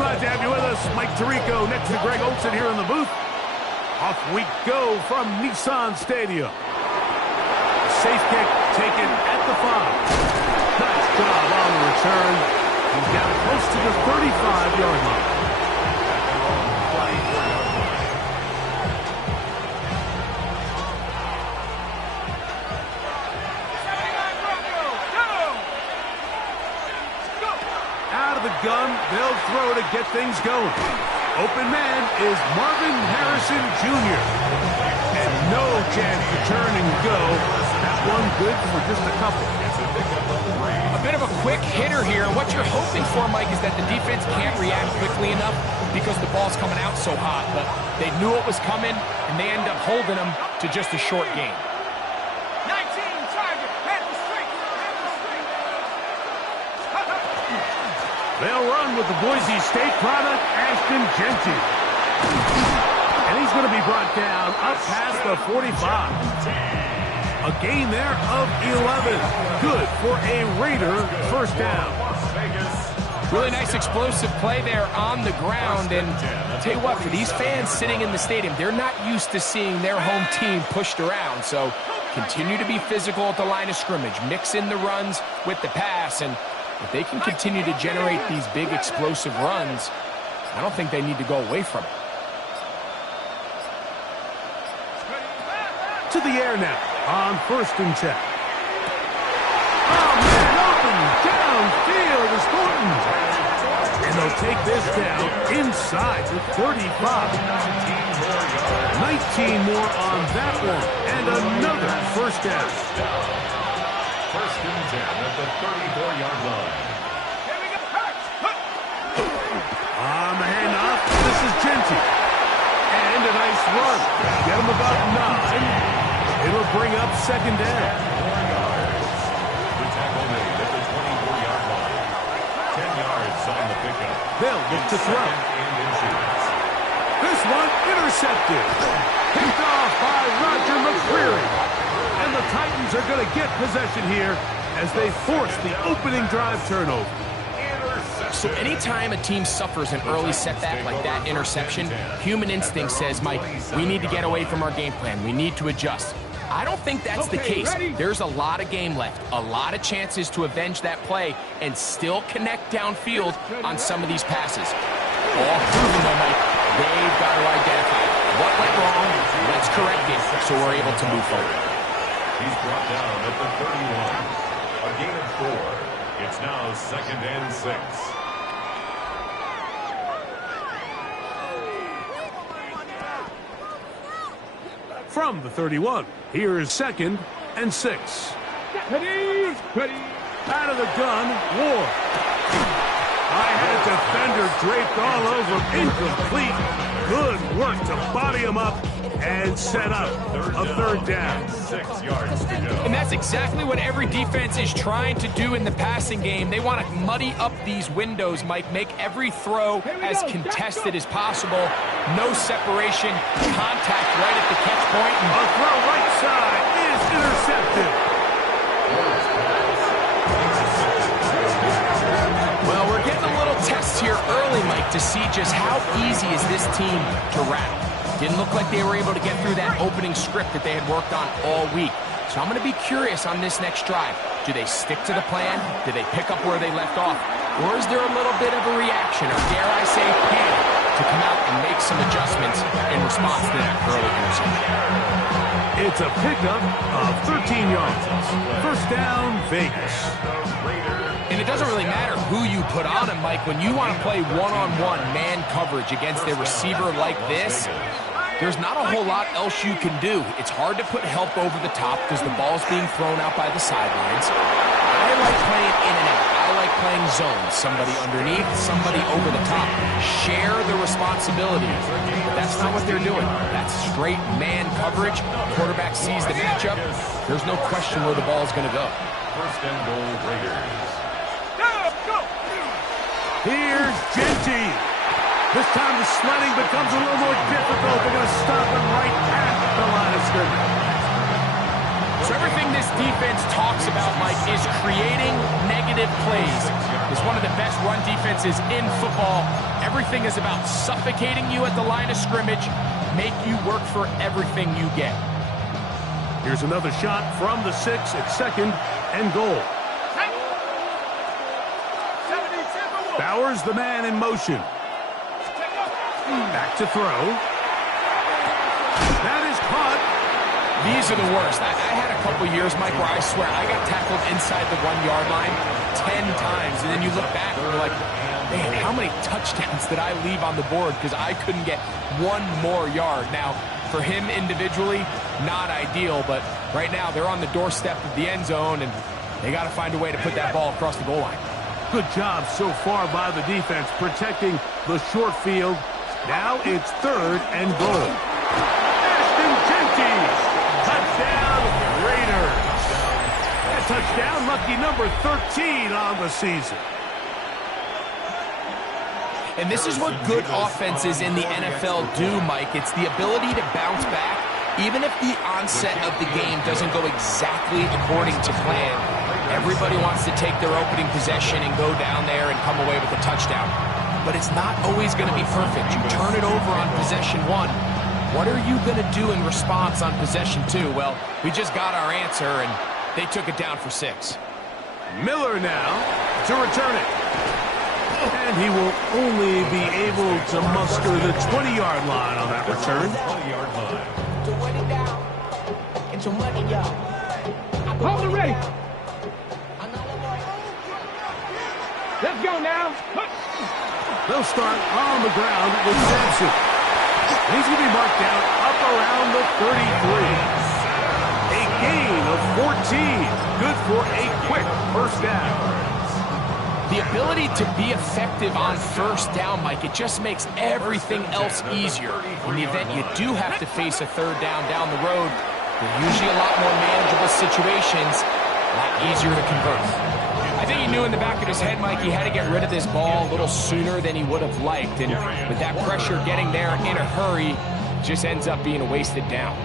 Glad to have you with us. Mike Tirico next to Greg Olson here in the booth. Off we go from Nissan Stadium. Safe kick taken at the 5. Nice job on the return. He's got it close to the 35-yard line. Out of the gun, they'll throw to get things going. Open man is Marvin Harrison Jr. And no chance to turn and go. That one good for just a couple. A bit of a quick hitter here. What you're hoping for, Mike, is that the defense can't react quickly enough because the ball's coming out so hot. But they knew it was coming, and they end up holding them to just a short game. 19 target, head the street. They'll run with the Boise State product, Ashton Genty. And he's going to be brought down up past the 45. A gain there of 11. Good for a Raider first down. Really nice explosive play there on the ground. And I'll tell you what, for these fans sitting in the stadium, they're not used to seeing their home team pushed around. So continue to be physical at the line of scrimmage. Mix in the runs with the pass. And if they can continue to generate these big explosive runs, I don't think they need to go away from it. To the air now on 1st and 10. Oh, man, open downfield is Thornton. And they'll take this down inside the 35. 19 more on that one. And another first down. 1st and 10 at the 34-yard line. On the handoff, this is Genty. And a nice run. Get him about 9. It'll bring up 2nd down. 4 yards. The tackle made at the 24-yard line. 10 yards on the pickup. They'll look to throw. This one intercepted. Picked off by Roger McCreary. And the Titans are going to get possession here as they force the opening drive turnover. So anytime a team suffers an early setback like that interception, human instinct says, Mike, we need to get away from our game plan. We need to adjust. I don't think that's the case. There's a lot of game left, a lot of chances to avenge that play and still connect downfield on some of these passes. All proven though, Mike, they've got to identify what went wrong, let's correct it so we're able to move forward. He's brought down at the 31. A gain of 4. It's now 2nd and 6. From the 31, here is 2nd and 6. Ready. Out of the gun, Ward. I had a defender draped all over him. Incomplete. Good work to body him up and set up a 3rd down. 6 yards to go. And that's exactly what every defense is trying to do in the passing game. They want to muddy up these windows, Mike, make every throw as contested as possible. No separation, contact right at the catch point. A throw right side is intercepted. Well, we're getting a little test here early, Mike, to see just how easy is this team to rattle. Didn't look like they were able to get through that opening script that they had worked on all week. So I'm going to be curious on this next drive. Do they stick to the plan? Do they pick up where they left off? Or is there a little bit of a reaction, or dare I say panic, to come out and make some adjustments in response to that early interception? It's a pickup of 13 yards. First down, Vegas. And it doesn't really matter who you put on him, Mike. When you want to play one-on-one man coverage against a receiver like this, there's not a whole lot else you can do. It's hard to put help over the top because the ball's being thrown out by the sidelines. I like playing in and out. I like playing zones. Somebody underneath, somebody over the top. Share the responsibility. But that's not what they're doing. That's straight man coverage. Quarterback sees the matchup. There's no question where the ball's going to go. 1st and goal, Raiders. Here's Genty. This time the sledding becomes a little more difficult. They're going to stop him right at the line of scrimmage. So everything this defense talks about, Mike, is creating negative plays. It's one of the best run defenses in football. Everything is about suffocating you at the line of scrimmage, make you work for everything you get. Here's another shot from the 6 at 2nd and goal. Bowers, the man in motion. Back to throw. That is caught. These are the worst. I had a couple years, Mike, where I swear I got tackled inside the 1-yard line 10 times. And then you look back and you're like, man, how many touchdowns did I leave on the board because I couldn't get one more yard? Now, for him individually, not ideal, but right now they're on the doorstep of the end zone, and they got to find a way to put that ball across the goal line. Good job so far by the defense protecting the short field. Now it's 3rd and goal. Ashton Genty, touchdown Raiders. That touchdown, lucky number 13 on the season. And this is what good offenses in the NFL do, Mike. It's the ability to bounce back, even if the onset of the game doesn't go exactly according to plan. Everybody wants to take their opening possession and go down there and come away with a touchdown. But it's not always going to be perfect. You turn it over on possession 1. What are you going to do in response on possession 2? Well, we just got our answer, and they took it down for 6. Miller now to return it. And he will only be able to muster the 20-yard line on that return. 20-yard line. Get your money, y'all. Hold it ready. Let's go now. They'll start on the ground with Sampson. He's going to be marked down up around the 33. A gain of 14. Good for a quick first down. The ability to be effective on first down, Mike, it just makes everything else easier. In the event you do have to face a 3rd down the road, they're usually a lot more manageable situations, a lot easier to convert. I think he knew in the back of his head, Mike, he had to get rid of this ball a little sooner than he would have liked. And with that pressure getting there in a hurry, it just ends up being a wasted down.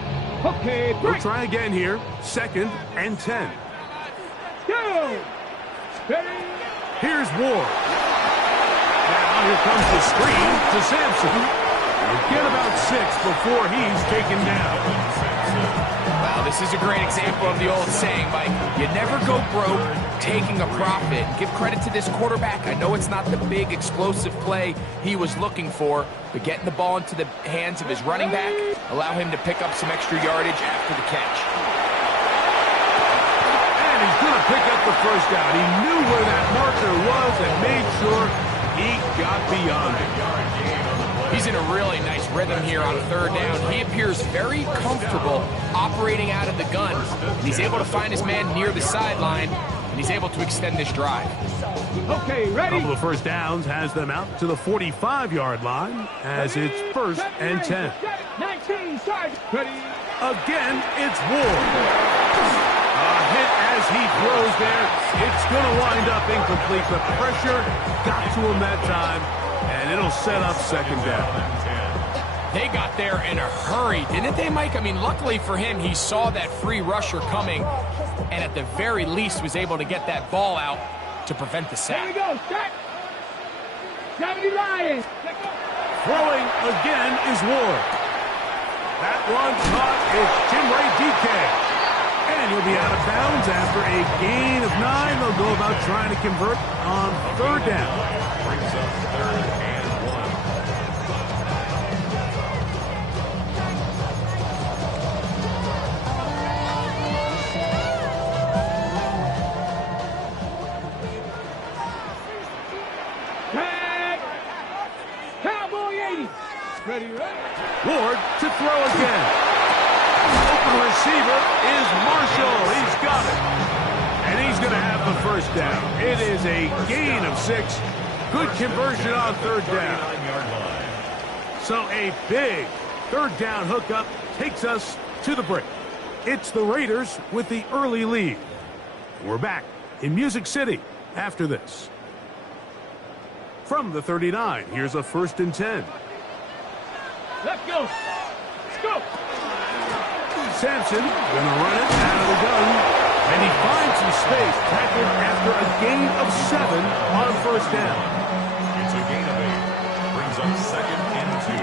Okay, We'll try again here. 2nd and 10. go. Ready. Here's Ward. Now here comes the screen to Sampson. He'll get about 6 before he's taken down. Wow, this is a great example of the old saying, Mike. You never go broke taking a profit. Give credit to this quarterback. I know it's not the big explosive play he was looking for, but getting the ball into the hands of his running back, allow him to pick up some extra yardage after the catch. And he's going to pick up the first down. He knew where that marker was and made sure he got beyond it. He's in a really nice rhythm here on 3rd down. He appears very comfortable operating out of the gun. And he's able to find his man near the sideline, and he's able to extend this drive. Okay, ready. A couple of first downs has them out to the 45-yard line as it's 1st and 10. 19, start. Ready. Again, it's Ward. A hit as he throws there. It's going to wind up incomplete. The pressure got to him that time, and it'll set up 2nd down. They got there in a hurry, didn't they, Mike? I mean, luckily for him, he saw that free rusher coming, and at the very least was able to get that ball out to prevent the Here we sack. go. Start. 70 Lions. Throwing again is Ward. That one caught is Jimray DK. And he'll be out of bounds after a gain of 9. They'll go about trying to convert on 3rd down. Brings up 3rd and 1. Tag. Cowboy 80. Ready, ready. Ward to throw again. Open receiver is Marshall. He's got it. And he's going to have the first down. It is a gain of 6. Good conversion on 3rd down. 39-yard line. So a big 3rd down hookup takes us to the break. It's the Raiders with the early lead. We're back in Music City after this. From the 39, here's a 1st and 10. Let's go. Let's go. Sampson gonna run it out of the gun, and he finds some space, tackled after a gain of 7 on first down. It's a gain of 8. Brings up 2nd and 2.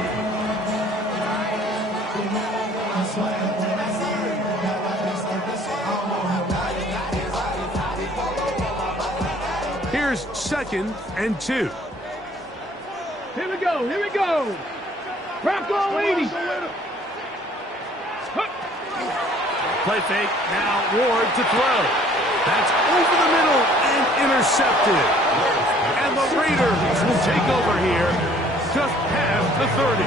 Here's 2nd and 2. Here we go, here we go. Rocco 80. Play fake, now Ward to throw. That's over the middle and intercepted. And the Raiders will take over here just past the 30.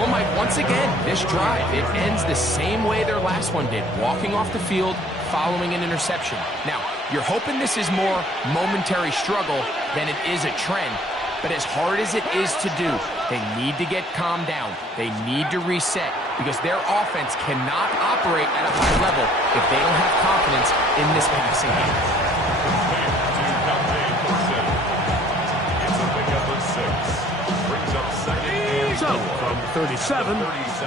Well, Mike, once again, this drive, it ends the same way their last one did, walking off the field, following an interception. Now, you're hoping this is more momentary struggle than it is a trend, but as hard as it is to do, they need to get calmed down. They need to reset because their offense cannot operate at a high level if they don't have confidence in this passing game. It's a pickup of 6. Brings up 2nd and 4. So, from 37,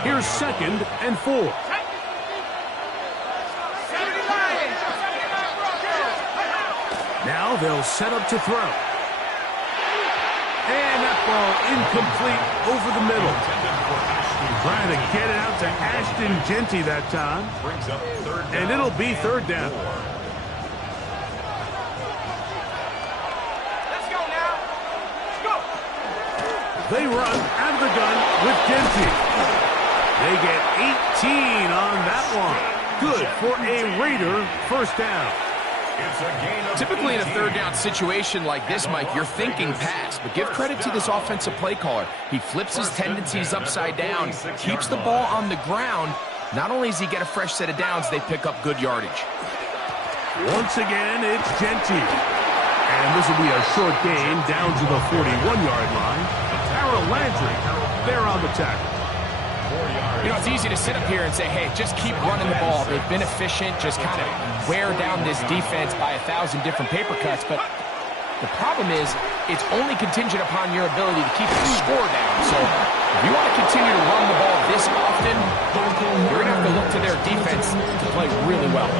here's 2nd and 4. Now they'll set up to throw. And that ball incomplete over the middle. Trying to get it out to Ashton Genty that time. Brings up 3rd down. And it'll be 3rd down. Let's go now. Let's go. They run out of the gun with Genty. They get 18 on that one. Good for a Raider first down. It's a gain of Typically in a 18. 3rd down situation like this, Mike, you're thinking pass, but give credit to this offensive play caller. He flips his tendencies upside down, keeps the ball on the ground. Not only does he get a fresh set of downs, they pick up good yardage. Once again, it's Genty. And this will be a short gain down to the 41-yard line. Harold Landry, they're on the tackle. You know, it's easy to sit up here and say, hey, just keep running the ball. They've been efficient, just kind of wear down this defense by 1,000 different paper cuts. But the problem is, it's only contingent upon your ability to keep the score down. So if you want to continue to run the ball this often, you're going to have to look to their defense to play really well.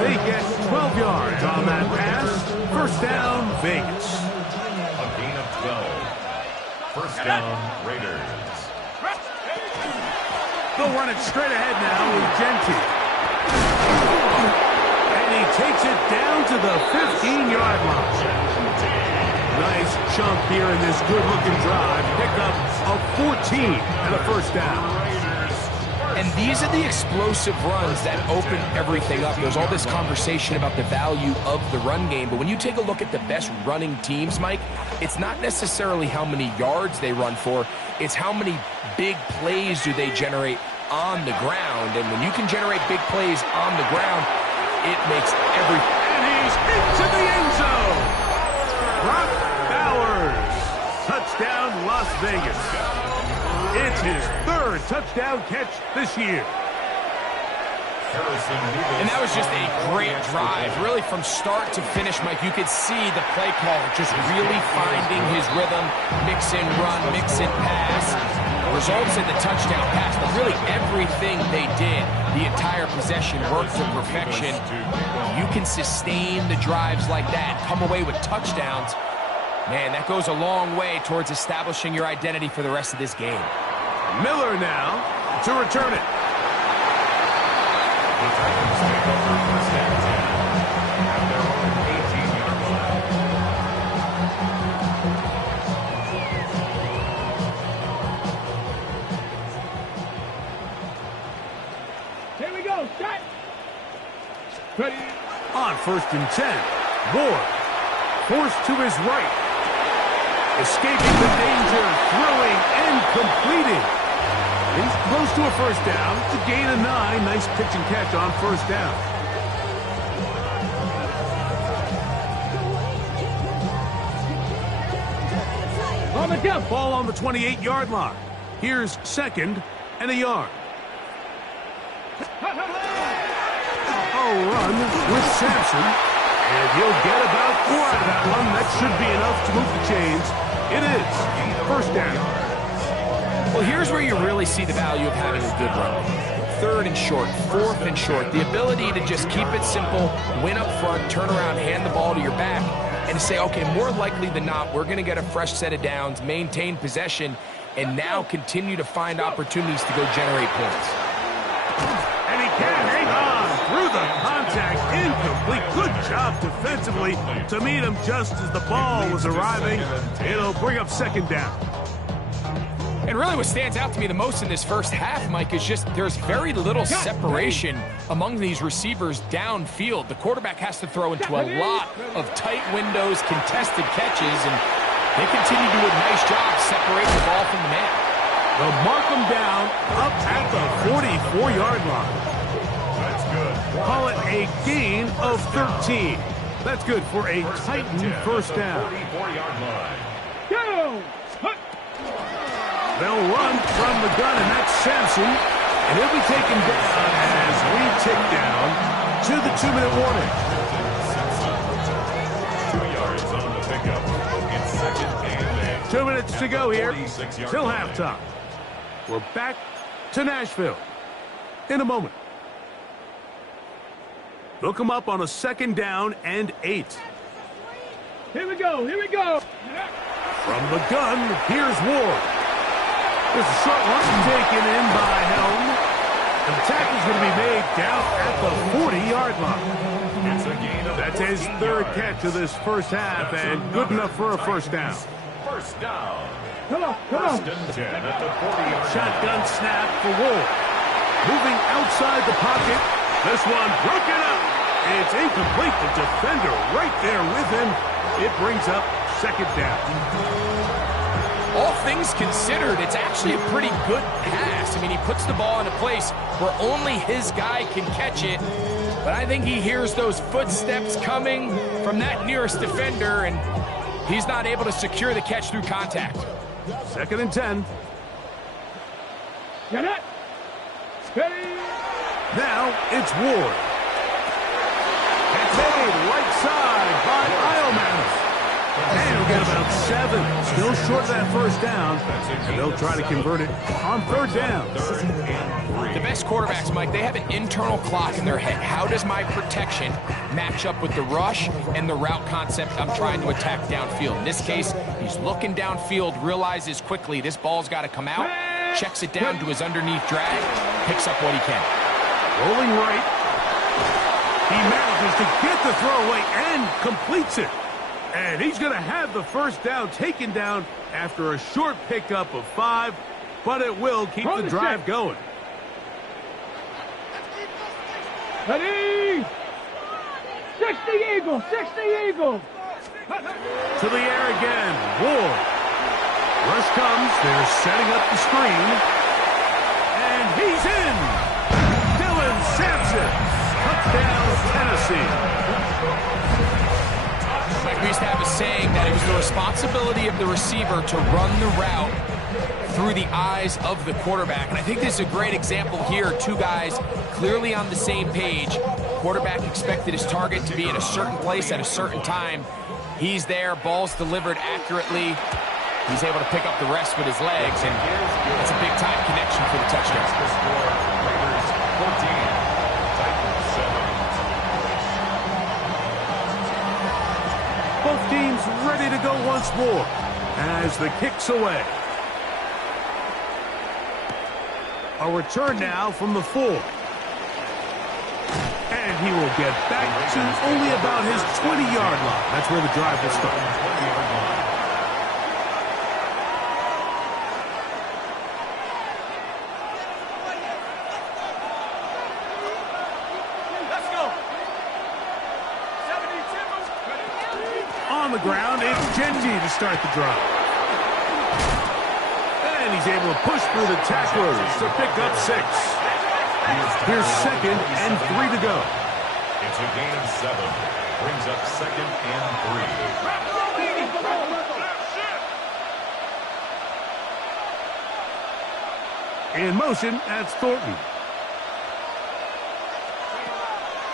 They get 12 yards on that pass. First down, Vegas. A gain of 12. First down, Raiders. They'll run it straight ahead now with Genty. And he takes it down to the 15-yard line. Nice chunk here in this good-looking drive. Pick up a 14 and a first down. And these are the explosive runs that open everything up. There's all this conversation about the value of the run game, but when you take a look at the best running teams, Mike, it's not necessarily how many yards they run for, it's how many big plays do they generate on the ground. And when you can generate big plays on the ground, it makes everything. And he's into the end zone. Brock Bowers. Touchdown, Las Vegas. It's his 3rd touchdown catch this year. And that was just a great drive. Really, from start to finish, Mike, you could see the play caller just really finding his rhythm, mix and run, mix and pass. Results in the touchdown pass, but really everything they did, the entire possession worked to perfection. You can sustain the drives like that, come away with touchdowns. Man, that goes a long way towards establishing your identity for the rest of this game. Miller now to return it. The Titans take over first and 10 at their own 18-yard line. Here we go. Shot. Ready. On 1st and 10, Ward forced to his right. Escaping the danger, throwing and completing. He's close to a first down. It's a gain of 9. Nice pitch and catch on first down. On the jump. Ball on the 28-yard line. Here's 2nd and a yard. A run with Sampson. And he'll get about 4 out of that one. That should be enough to move the chains. It is first down. Well, here's where you really see the value of having a good run. 3rd and short, 4th and short, the ability to just keep it simple, win up front, turn around, hand the ball to your back, and say, okay, more likely than not, we're going to get a fresh set of downs, maintain possession, and now continue to find opportunities to go generate points. And he can hang on through the contact. Incomplete. Good job defensively to meet him just as the ball was arriving. It'll bring up 2nd down. And really what stands out to me the most in this first half, Mike, is just there's very little separation among these receivers downfield. The quarterback has to throw into a lot of tight windows, contested catches, and they continue to do a nice job separating the ball from the man. They'll mark them down up at the 44-yard line. That's good. Call it a gain of 13. That's good for a Titan first down. 44-yard line. Go! They'll run from the gun, and that's Sampson. And he'll be taken down as we tick down to the 2-minute warning. 2 yards on the pickup. It's 2nd and 8. 2 minutes to go here 46-yard till line. halftime. We're back to Nashville in a moment. They'll come up on a 2nd down and 8. Here we go, here we go. From the gun, here's Ward. There's a short one taken in by Helm. And the tackle's going to be made down at the 40-yard line. It's a gain of That's his 14 3rd yards. catch of this first half, and good enough for a first down. First down. Come on, come on. 1st and 10 at the 40-yard line. Shotgun snap for Ward. Moving outside the pocket. This one broken up. It's incomplete. The defender right there with him. It brings up 2nd down. All things considered, it's actually a pretty good pass. I mean, he puts the ball in a place where only his guy can catch it. But I think he hears those footsteps coming from that nearest defender, and he's not able to secure the catch through contact. 2nd and 10. Get it. Steady. Now it's Ward. It's made right side by Ileman. And he'll get about 7. Still short of that first down. And they'll try to convert it on 3rd down. 3rd and 3. The best quarterbacks, Mike, they have an internal clock in their head. How does my protection match up with the rush and the route concept I'm trying to attack downfield? In this case, he's looking downfield, realizes quickly this ball's got to come out, checks it down to his underneath drag, picks up what he can. Rolling right. He manages to get the throw away and completes it. And he's going to have the first down taken down after a short pickup of 5, but it will keep the drive going. Ready. 60 Eagle, 60 Eagle. To the air again. Ward. Rush comes. They're setting up the screen. And he's in. Dylan Sampson. Touchdown, Tennessee. Like we used to have a saying that it was the responsibility of the receiver to run the route through the eyes of the quarterback. And I think this is a great example here. 2 guys clearly on the same page. Quarterback expected his target to be in a certain place at a certain time. He's there, ball's delivered accurately. He's able to pick up the rest with his legs, and it's a big-time connection for the touchdown. The score, Raiders 14, Titans 7. Both teams ready to go once more as the kick's away. A return now from the 4. And he will get back to only about his 20-yard line. That's where the drive will start. 20-yard line. On the ground, it's Genji to start the drive. And he's able to push through the tacklers to pick up 6. Here's 2nd and 3 to go. It's a gain of 7. Brings up 2nd and 3. In motion, that's Thornton.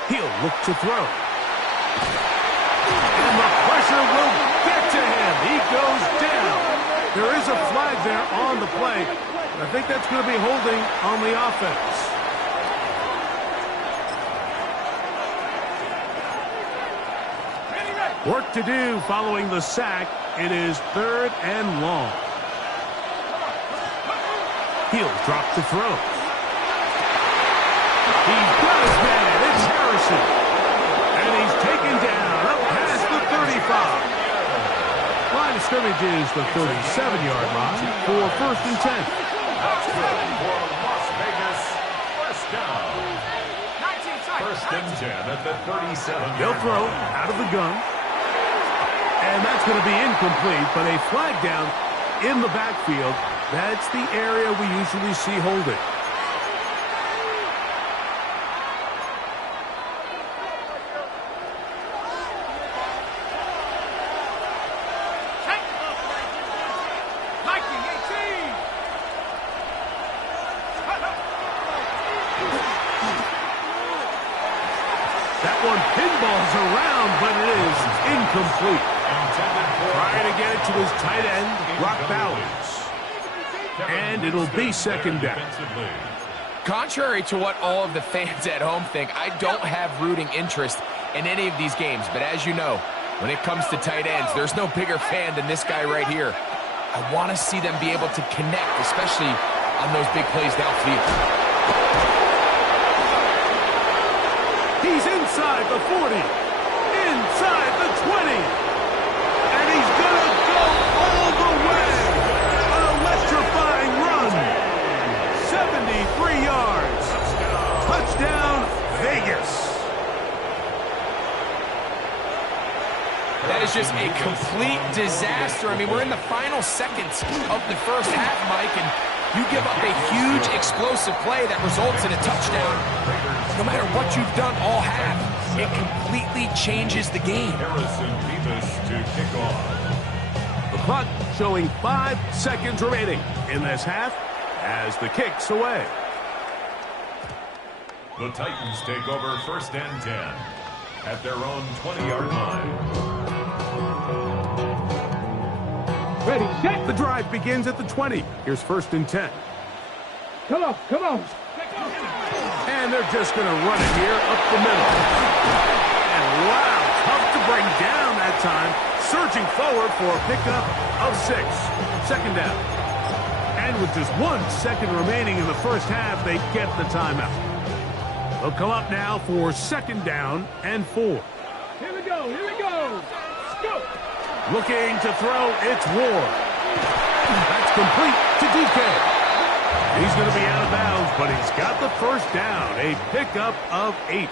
He'll look to throw. And the pressure will get to him. He goes down. There is a flag there on the play. I think that's going to be holding on the offense. Work to do following the sack. It is 3rd and long. He'll drop to throw. He does that. It's Harrison. And he's taken down up past the 35. Line of scrimmage is the 37-yard line for 1st and 10. That's good for Las Vegas. First down. 1st and 10 at the 37. They'll throw out of the gun. And that's going to be incomplete, but a flag down in the backfield. That's the area we usually see holding. That one pinballs around, but it is incomplete. Trying to get it to his tight end, Rock Bowers. And it'll be 2nd down. Contrary to what all of the fans at home think, I don't have rooting interest in any of these games. But as you know, when it comes to tight ends, there's no bigger fan than this guy right here. I want to see them be able to connect, especially on those big plays downfield. He's inside the 40, inside the 20, and he's going to go all the way. An electrifying run. 73 yards. Touchdown, Vegas. That is just a complete disaster. I mean, we're in the final seconds of the first half, Mike, and you give up a huge explosive play that results in a touchdown. No matter what you've done all half, it completely changes the game. Harrison Beavis to kick off. The clock showing 5 seconds remaining in this half as the kick's away. The Titans take over 1st and 10 at their own 20-yard line. Ready, set. The drive begins at the 20. Here's 1st and 10. Come on, come on. And they're just going to run it here up the middle. And wow, tough to bring down that time. Surging forward for a pickup of 6. 2nd down. And with just 1 second remaining in the first half, they get the timeout. They'll come up now for 2nd down and 4. Here we go, here we go. Let's go. Looking to throw, it's Ward. That's complete to DK. He's going to be out of bounds, but he's got the 1st down. A pickup of 8.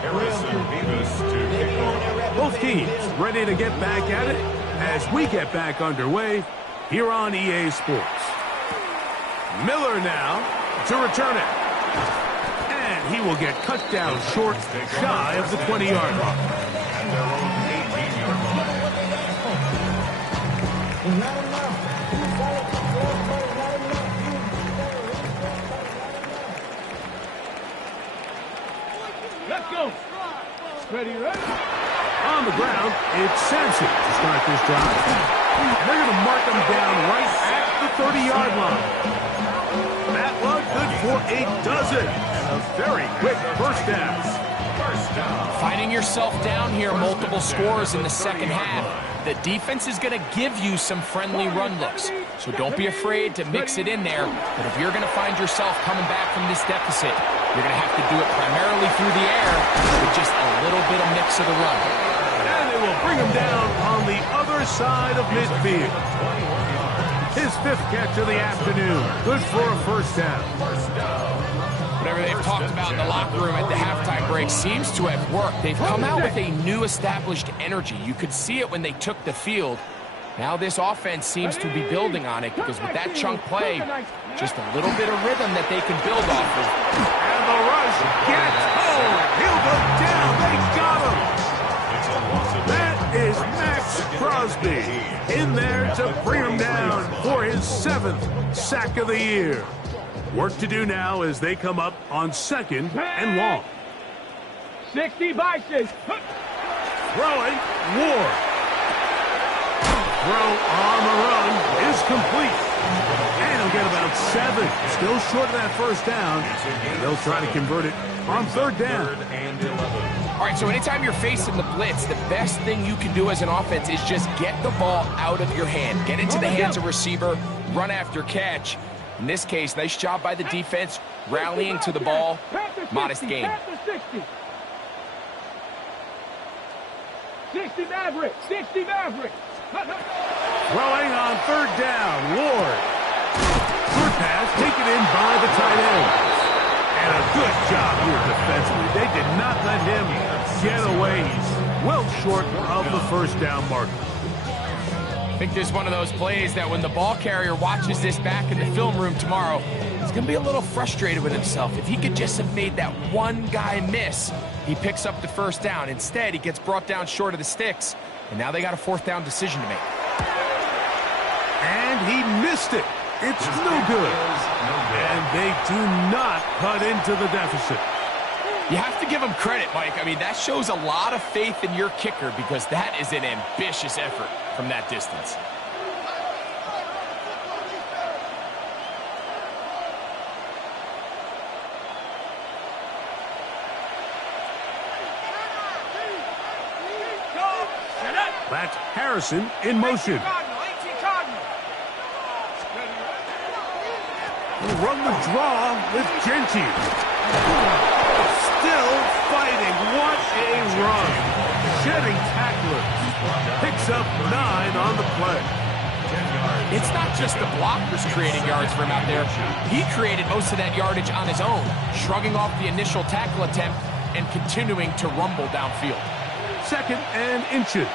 Harrison Beavis to kick off. Both teams ready to get back at it as we get back underway here on EA Sports. Miller now to return it. And he will get cut down short, shy of the 20-yard line. At their own 18-yard line. Let's go. Ready, ready. On the ground, it's Sampson to start this drive. And they're going to mark him down right at the 30-yard line. That one good for a dozen. And a very quick 1st down. Finding yourself down here, multiple scores in the 2nd half. The defense is going to give you some friendly run looks. So don't be afraid to mix it in there. But if you're going to find yourself coming back from this deficit, you're going to have to do it primarily through the air with just a little bit of mix of the run. And it will bring him down on the other side of midfield. His 5th catch of the afternoon. Good for a 1st down. Whatever they've talked about in the locker room at the halftime break seems to have worked. They've come out with a new established energy. You could see it when they took the field. Now this offense seems to be building on it because with that chunk play, just a little bit of rhythm that they can build off of. And the rush gets home. He'll go down. They got him. That is Max Crosby in there to bring him down for his 7th sack of the year. Work to do now as they come up on 2nd and long. 60 by 6. Throwing, Ward. Throw on the run is complete. And They'll get about 7. Still short of that first down. And they'll try to convert it on third down. All right, so anytime you're facing the blitz, the best thing you can do as an offense is just get the ball out of your hand. Get into the hands of receiver, run after catch. In this case, nice job by the defense, rallying to the ball. Modest gain. 60 Maverick, 60 Maverick. Throwing on third down, Ward. Short pass taken in by the tight end. And a good job here defensively. They did not let him get away. He's well short of the first down marker. I think this is one of those plays that when the ball carrier watches this back in the film room tomorrow, he's going to be a little frustrated with himself. If he could just have made that one guy miss, he picks up the first down. Instead, he gets brought down short of the sticks, and now they got a fourth down decision to make. And he missed it. It's no good. And they do not cut into the deficit. You have to give him credit, Mike. I mean, that shows a lot of faith in your kicker because that is an ambitious effort from that distance. That's Harrison in motion. He'll run the draw with Genty. Still fighting. What a run. Shedding tacklers. Picks up 9 on the play. It's not just the blockers creating yards for him out there. He created most of that yardage on his own, shrugging off the initial tackle attempt and continuing to rumble downfield. 2nd and inches.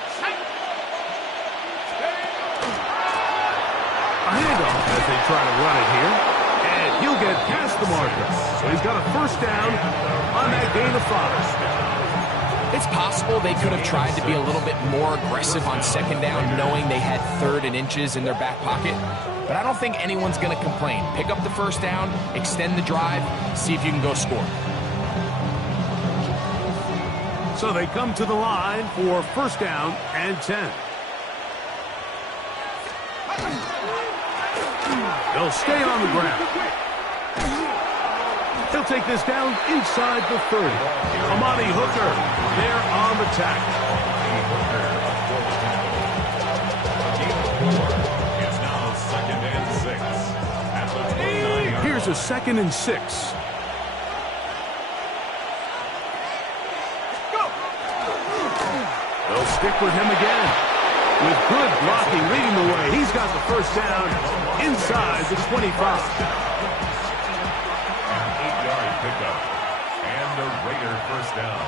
A handoff as they try to run it here. And he'll get past the marker. So he's got a first down on that gain of 5. It's possible they could have tried to be a little bit more aggressive on second down, knowing they had 3rd and inches in their back pocket. But I don't think anyone's going to complain. Pick up the first down, extend the drive, see if you can go score. So they come to the line for first down and 10. They'll stay on the ground. He'll take this down inside the 30. Amani Hooker there on the tackle. It's now 2nd and 6 at the 29-yard. Here's a 2nd and 6. They'll stick with him again. With good blocking leading the way, he's got the first down inside the 25. 8-yard pickup. And the Raider first down.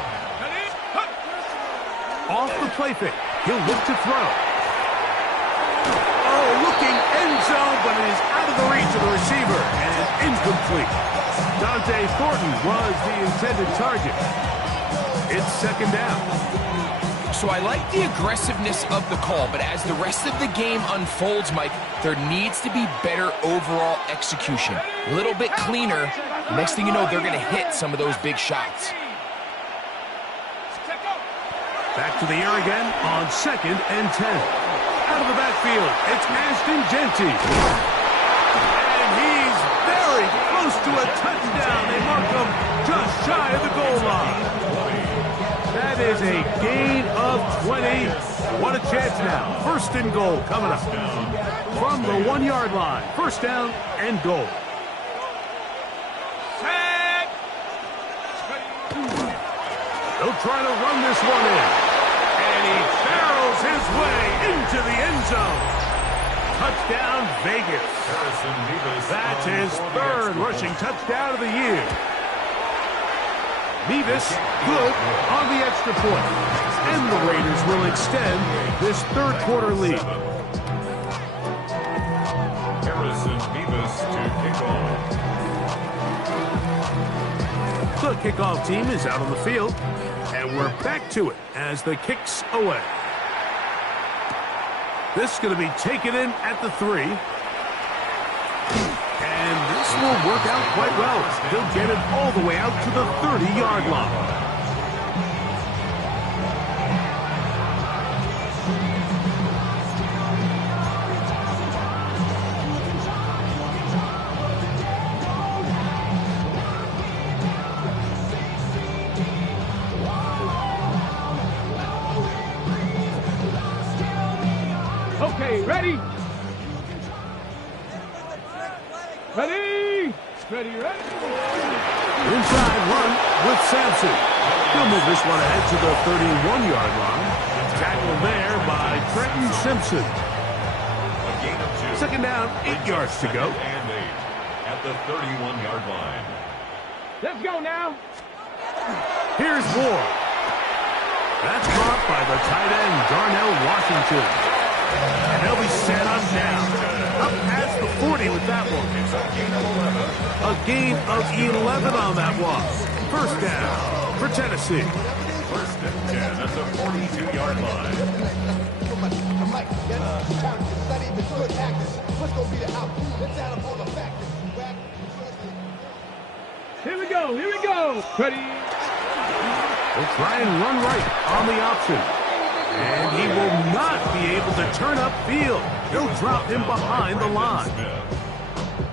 Off the play fake. He'll look to throw. Oh, looking end zone, but it is out of the reach of the receiver and incomplete. Dante Thornton was the intended target. It's 2nd down. So I like the aggressiveness of the call, but as the rest of the game unfolds, Mike, there needs to be better overall execution. A little bit cleaner. Next thing you know, they're going to hit some of those big shots. Back to the air again on 2nd and 10. Out of the backfield, it's Ashton Genty. And he's very close to a touchdown. They mark him just shy of the goal line. That is a gain of 20. What a chance now. 1st and goal coming up. From the 1-yard line. First down and goal. They'll try to run this one in. And he barrels his way into the end zone. Touchdown, Vegas. That's his 3rd rushing touchdown of the year. Mevis good on the extra point. And the Raiders will extend this 3rd quarter lead. Harrison Mevis to kick off. The kickoff team is out on the field. And we're back to it as the kick's away. This is going to be taken in at the 3. And this will work out quite well. They'll get it all the way out to the 30-yard line. ready? Ready, ready. Inside run with Sampson. He'll move this one ahead to the 31-yard line. Tackled there by Trenton Simpson. A gain of 2. Second down, 8 yards to go. And 8 at the 31-yard line. Let's go now. Here's Ward. That's caught by the tight end, Darnell Washington. And they'll be set up now. Up past the 40 with that one. It's a gain of 11. A gain of 11 on that one. First down for Tennessee. First and 10 at the 42-yard line. Here we go, here we go. Ready. They'll try and run right on the option. And he will not be able to turn upfield. They'll drop him behind the line.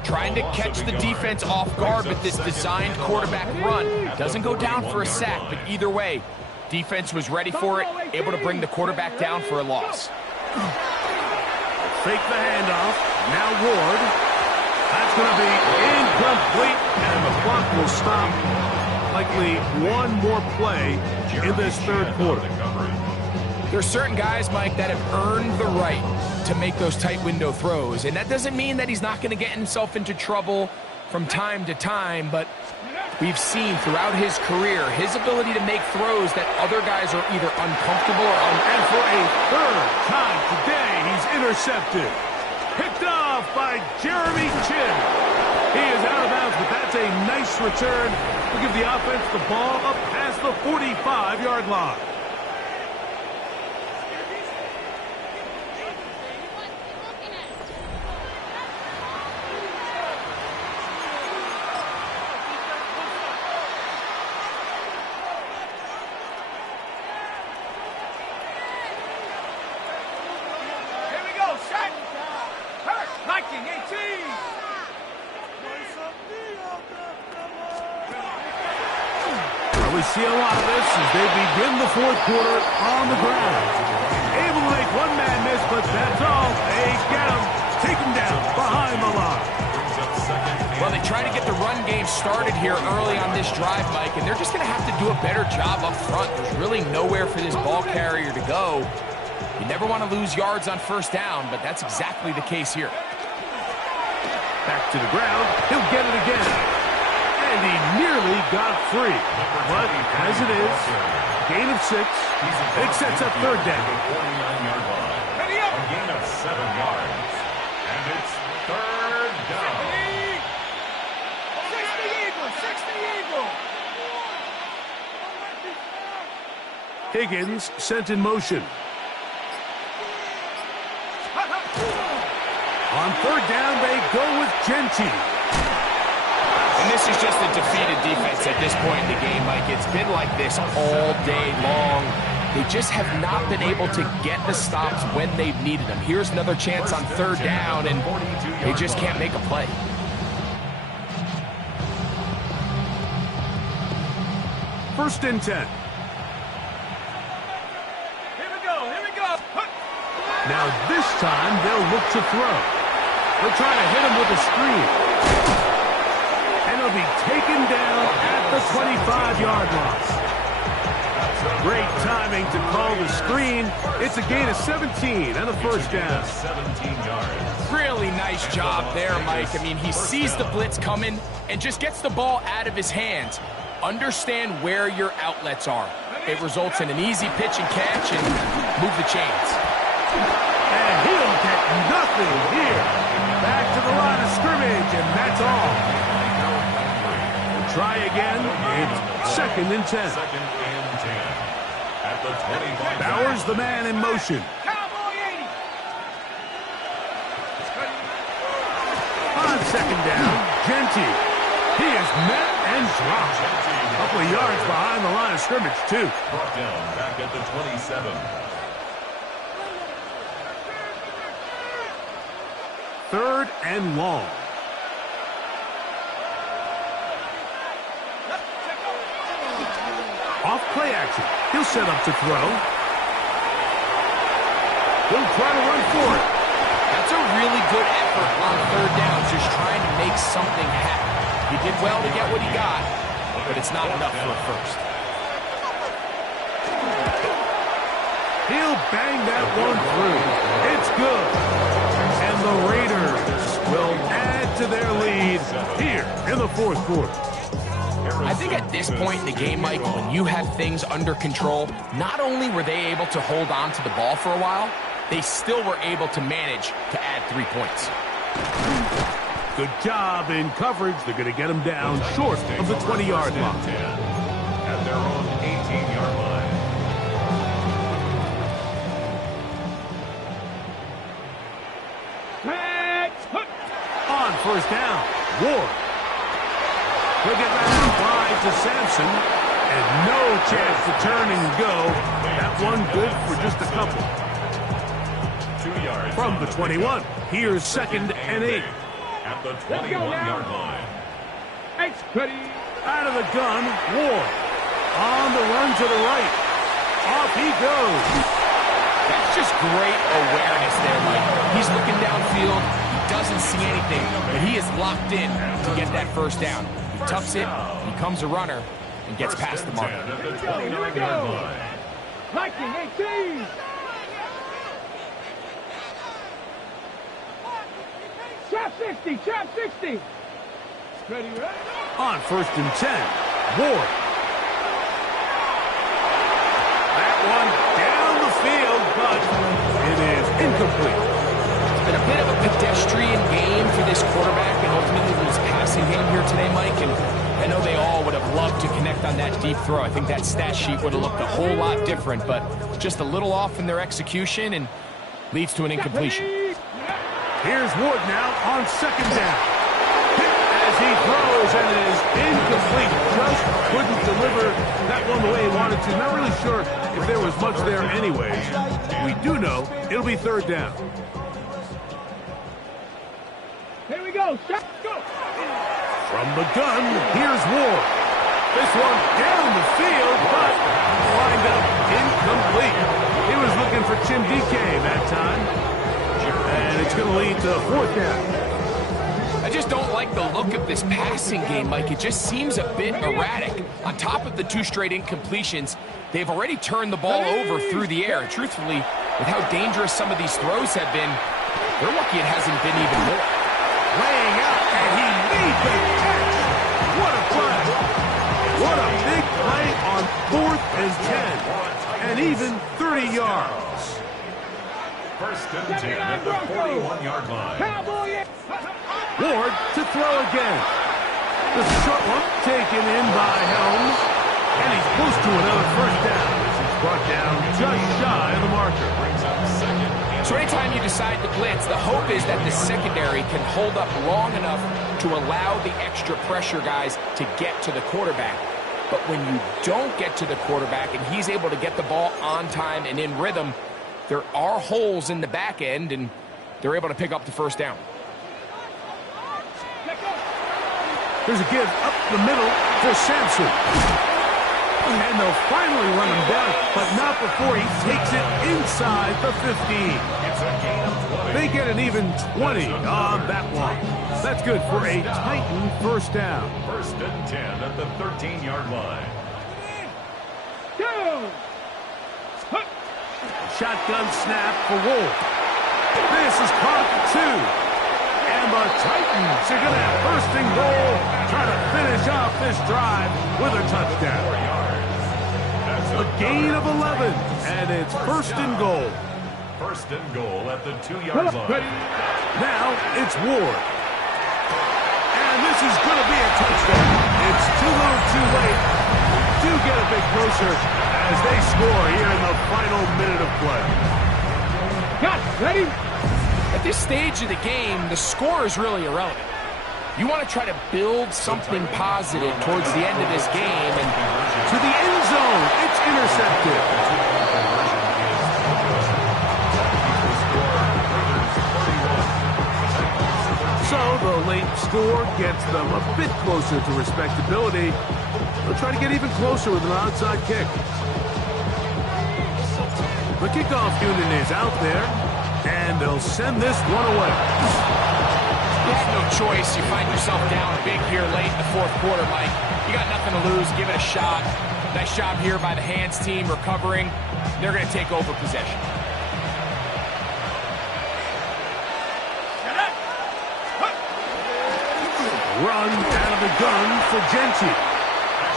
Trying to catch the defense off guard with this designed quarterback run. Doesn't go down for a sack, but either way, defense was ready for it, able to bring the quarterback down for a loss. Fake the handoff. Now Ward. That's going to be incomplete, and the clock will stop. Likely one more play in this third quarter. There are certain guys, Mike, that have earned the right to make those tight window throws, and that doesn't mean that he's not going to get himself into trouble from time to time, but we've seen throughout his career his ability to make throws that other guys are either uncomfortable or And for a third time today, he's intercepted. Picked off by Jeremy Chin. He is out of bounds, but that's a nice return. We'll give the offense the ball up past the 45-yard line. Here we go, set. Hurt. 1918. We see a lot of this as they begin the fourth quarter on the ground. Able to make one man miss, but that's all. They get him, take him down behind the line. well, they try to get the run game started here early on this drive, Mike, and they're just going to have to do a better job up front. There's really nowhere for this ball carrier to go. You never want to lose yards on first down, but that's exactly the case here. Back to the ground. He'll get it again. And he nearly got free. But as it is, gain of 6. It sets up third down. 49-yard line. A gain of 7 yards. And it's third down. 60 Eagle. Higgins sent in motion. On third down, they go with Genty. And this is just a defeated defense at this point in the game, Mike. It's been like this all day long. They just have not been able to get the stops when they've needed them. Here's another chance on third down, and they just can't make a play. First and 10. Here we go, here we go. Now this time, they'll look to throw. They'll try to hit him with a screen. And he'll be taken down at the 25-yard line. Great timing to call the screen. It's a gain of 17 and a first down. 17 yards. Really nice job there, Mike. I mean, he sees the blitz coming and just gets the ball out of his hands. Understand where your outlets are. It results in an easy pitch and catch and move the chains. And he'll get nothing here. Back to the line of scrimmage, and that's all. We'll try again. It's second and 10. Second and 10. At the 25. Bowers the man in motion. Cowboy 80. On second down, Genty. He is met and dropped. A couple of yards behind the line of scrimmage, too. Brought down back at the 27. Third and long. Off play action. He'll set up to throw. He'll try to run for it. That's a really good effort on third down, just trying to make something happen. He did well to get what he got, but it's not enough for a first. He'll bang that one through. It's good. And the Raiders will add to their lead here in the fourth quarter. I think at this point in the game, Mike, when you have things under control, not only were they able to hold on to the ball for a while, they still were able to manage to add 3 points. Good job in coverage. They're going to get him down short of the 20-yard line. At their own 18-yard line. On first down, Ward. He'll get back wide to Sampson, and no chance to turn and go. That one good for just a couple. 2 yards From the 21, here's 2nd and 8. At the 21-yard line. Out of the gun, Ward. On the run to the right. Off he goes. That's just great awareness there, Mike. He's looking downfield. He doesn't see anything, but he is locked in to get that first down. He tucks it, becomes a runner, and gets past the mark. At the 29-yard line. Viking 18. Trap 60, trap 60. Ready, ready? On 1st and 10, Ward. That one down the field, but it is incomplete. It's been a bit of a pedestrian game for this quarterback and ultimately his passing game here today, Mike. And I know they all would have loved to connect on that deep throw. I think that stat sheet would have looked a whole lot different, but just a little off in their execution and leads to an incompletion. Here's Ward now on 2nd down. Hit as he throws, and it is incomplete. Just couldn't deliver that one the way he wanted to. Not really sure if there was much there anyways. We do know it'll be 3rd down. Here we go. Shot, go. From the gun, here's Ward. This one down the field, but lined up incomplete. He was looking for Tim DK that time. And it's going to lead to 4th down. I just don't like the look of this passing game, Mike. It just seems a bit erratic. On top of the 2 straight incompletions, they've already turned the ball over through the air. And truthfully, with how dangerous some of these throws have been, they're lucky it hasn't been even more. Laying out, and he made the catch. What a play. What a big play on 4th and 10. And even 30 yards. 1st and 10 at the 41-yard line. Ward to throw again. The short one taken in by Helms. And he's close to another 1st down. He's brought down just shy of the marker. Brings up 2nd. So anytime you decide to blitz, the hope is that the secondary can hold up long enough to allow the extra pressure guys to get to the quarterback. But when you don't get to the quarterback and he's able to get the ball on time and in rhythm, there are holes in the back end, and they're able to pick up the 1st down. There's a give up the middle for Sampson. And they'll finally run him down, but not before he takes it inside the 15. It's a gain of 20. They get an even 20 on that one. That's good for a Titan 1st down. 1st and 10 at the 13-yard line. Go. Shotgun snap for Wolf. This is caught 2. And the Titans are going to have 1st and goal, try to finish off this drive with a touchdown. 4 yards. That's A gain of 11, and it's 1st and goal. 1st and goal at the 2-yard line. Now it's Ward. And this is going to be a touchdown. It's too little too late. Do get a bit closer as they score here in the final minute of play. Got it. Ready? At this stage of the game, the score is really irrelevant. You want to try to build something positive towards the end of this game, and To the end zone, it's intercepted. So the late score gets them a bit closer to respectability. They'll try to get even closer with an onside kick. The kickoff unit is out there, and they'll send this one away. you have no choice. You find yourself down big here late in the fourth quarter, Mike. You got nothing to lose. Give it a shot. Nice job here by the hands team recovering. They're going to take over possession. Run out of the gun for Gentry.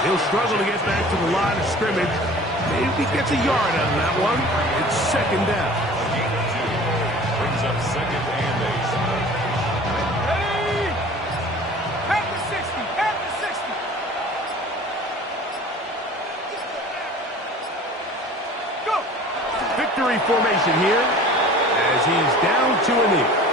He'll struggle to get back to the line of scrimmage. Maybe he gets a yard out of that one. It's second down. A gain of 2. Brings up second and 8. Ready? At the 60. At the 60. Go. Victory formation here as he's down to a knee.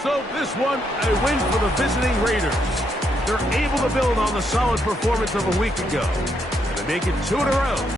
So this one, a win for the visiting Raiders. They're able to build on the solid performance of a week ago. They make it 2 in a row.